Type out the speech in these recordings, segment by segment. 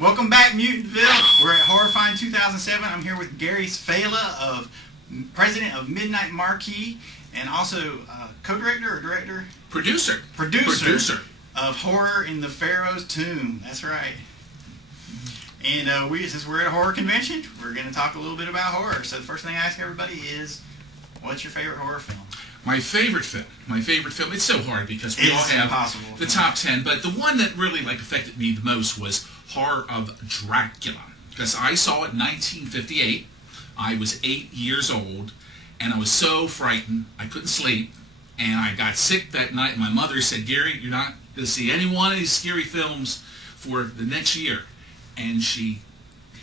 Welcome back, Mutantville. We're at Horrorfind 2007. I'm here with Gary Svehla, president of Midnight Marquee, and also co-director or director? Producer of Horror in the Pharaoh's Tomb. That's right. And since we're at a horror convention, we're going to talk a little bit about horror. So the first thing I ask everybody is, what's your favorite horror film? My favorite film. It's so hard because we all have the top 10, but the one that really affected me the most was Horror of Dracula, because I saw it in 1958. I was 8 years old, and I was so frightened I couldn't sleep, and I got sick that night. My mother said, "Gary, you're not going to see any one of these scary films for the next year," and she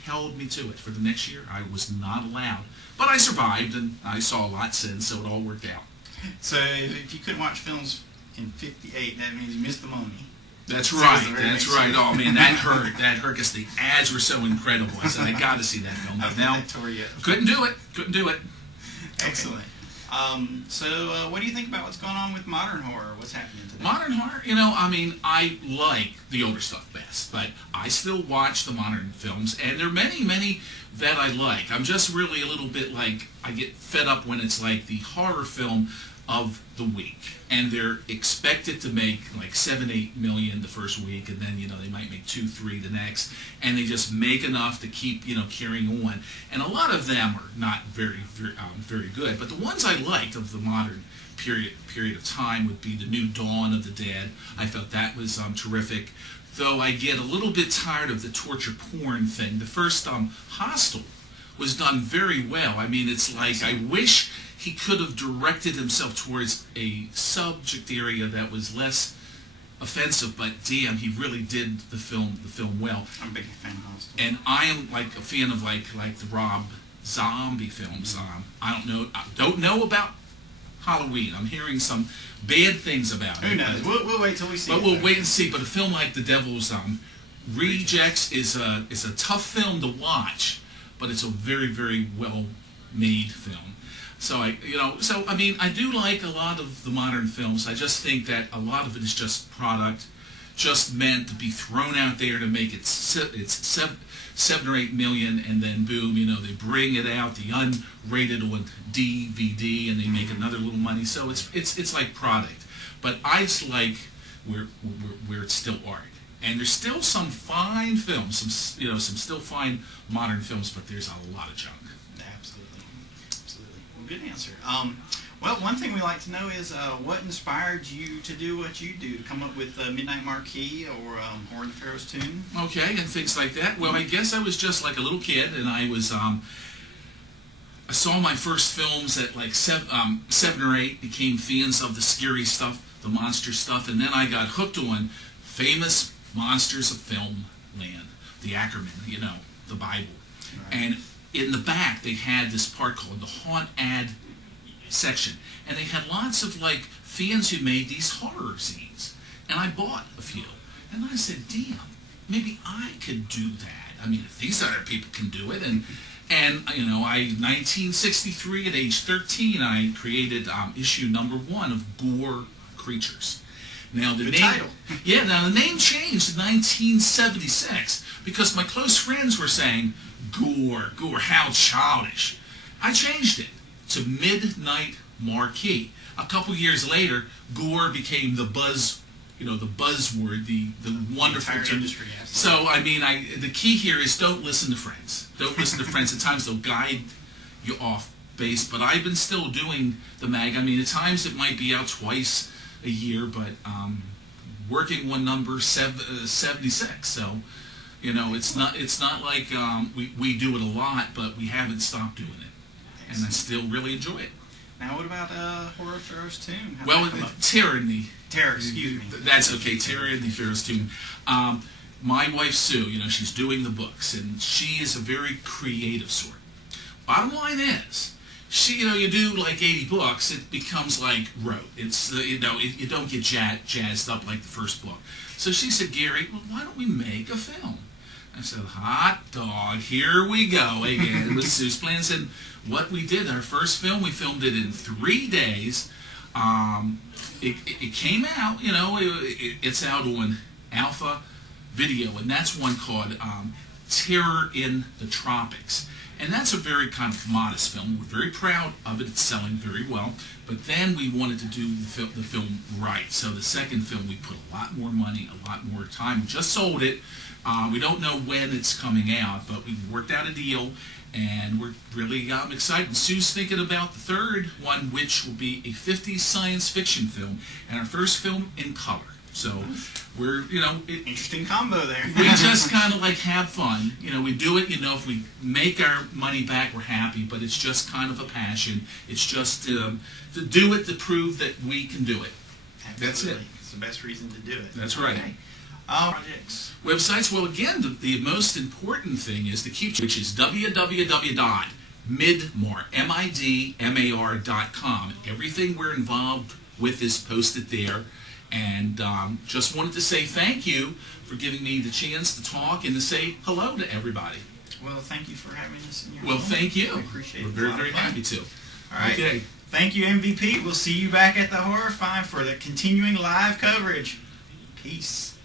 held me to it for the next year. I was not allowed, but I survived, and I saw a lot since, so it all worked out. So if you couldn't watch films in 58, that means you missed the Mummy. That's right. That's right. Oh man, that hurt. That hurt because the ads were so incredible. I said I got to see that film, but now couldn't do it. Excellent. So what do you think about what's going on with modern horror? What's happening today? Modern horror, I like the older stuff best, but I still watch the modern films, and there are many that I like. I'm just really a little bit I get fed up when it's like the horror film of the week, and they're expected to make 7-8 million the first week, and then they might make 2-3 the next, and they just make enough to keep carrying on. And a lot of them are not very good. But the ones I liked of the modern period of time would be the new Dawn of the Dead. I thought that was terrific. Though I get a little bit tired of the torture porn thing. The first Hostel was done very well. I mean, it's I wish he could have directed himself towards a subject area that was less offensive, but damn, he really did the film well. I'm a big fan of Hostel. And I am a fan of the Rob Zombie films. I don't know about Halloween. I'm hearing some bad things about it. Who knows? We'll wait till we see. But we'll wait and see. But a film like The Devil's Rejects is a tough film to watch, but it's a very well made film. So I do like a lot of the modern films. I just think that a lot of it is just product, just meant to be thrown out there to make it it's 7 or 8 million, and then boom, they bring it out, the unrated on DVD, and they make another little money. So it's like product. But I just like where it's still art, and there's still some fine films, some still fine modern films, but there's a lot of junk. Absolutely. Well, good answer. Well, one thing we like to know is what inspired you to do what you do, to come up with Midnight Marquee or Horror in the Pharaoh's Tomb? Okay, and things like that. Well, I guess I was just like a little kid, and I was I saw my first films at 7 or 8, became fans of the scary stuff, the monster stuff, and then I got hooked on famous monsters of film land, the Ackerman, the Bible. Right. And in the back, they had this part called the Haunt Ad section, and they had lots of fans who made these horror scenes, and I bought a few, and I said, damn, maybe I could do that. I mean, if these other people can do it. And 1963 at age 13, I created issue #1 of Gore Creatures. Now the name changed in 1976 because my close friends were saying, Gore, how childish. I changed it to Midnight Marquee. A couple years later, Gore became the buzzword, the wonderful industry. So the key here is don't listen to friends. Don't listen to friends. At times they'll guide you off base. But I've been still doing the mag. At times it might be out twice a year, but working on number 76. So it's not like we do it a lot, but we haven't stopped doing it. And I still really enjoy it. Now, what about Horror of Pharaoh's Tomb? Terror, excuse me. That's okay, Terror in the Pharaoh's Tomb. My wife, Sue, she's doing the books, and she is a very creative sort. Bottom line is, you do 80 books, it becomes rote. It's, you don't get jazzed up like the first book. So she said, Gary, well, why don't we make a film? I said, hot dog, here we go again with Sue's plans. And what we did, our first film, we filmed it in 3 days. It came out, it's out on Alpha video, and that's one called Terror in the Tropics. And that's a very kind of modest film. We're very proud of it. It's selling very well. But then we wanted to do the film right. So the second film, we put a lot more money, a lot more time. We just sold it. We don't know when it's coming out, but we worked out a deal, and we're really excited. Sue's thinking about the third one, which will be a 50s science fiction film, and our first film in color. So we're, Interesting combo there. we just kind of like have fun. We do it, if we make our money back, we're happy, but it's just kind of a passion. It's just to do it to prove that we can do it. Absolutely. That's it. It's the best reason to do it. That's right. Okay. Projects. Websites, well, again, the most important thing is to keep, which is www.midmar.com. Everything we're involved with is posted there. And just wanted to say thank you for giving me the chance to talk and to say hello to everybody. Well, thank you for having us in your Well, home. thank you. I appreciate it. We're very, very happy to. All right. Okay. Thank you, MVP. We'll see you back at the Horrorfind for the continuing live coverage. Peace.